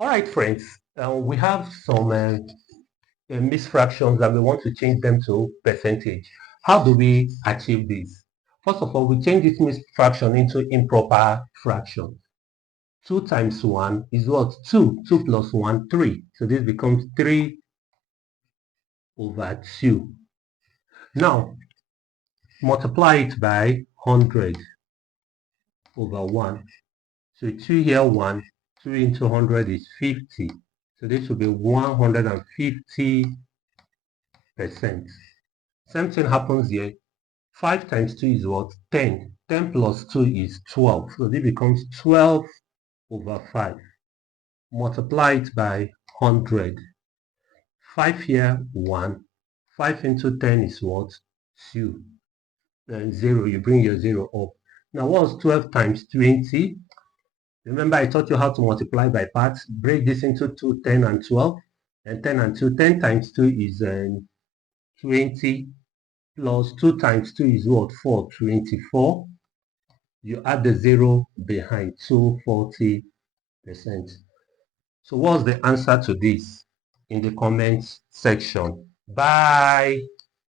All right, friends, we have some mixed fractions and we want to change them to percentage. How do we achieve this? First of all, we change this mixed fraction into improper fraction. 2 times 1 is what? 2. 2 plus 1, 3. So this becomes 3 over 2. Now, multiply it by 100 over 1. So 2 here, 1. 3 into 100 is 50. So this will be 150%. Same thing happens here. 5 times 2 is what? 10. 10 plus 2 is 12. So this becomes 12 over 5. Multiply it by 100. 5 here, 1. 5 into 10 is what? 2. Then 0, you bring your 0 up. Now what's 12 times 20? Remember I taught you how to multiply by parts. Break this into 2, 10 and 12. And 10 and 2. 10 times 2 is 20. Plus 2 times 2 is what? 4, 24. You add the 0 behind, 240%. So what's the answer to this? In the comments section. Bye.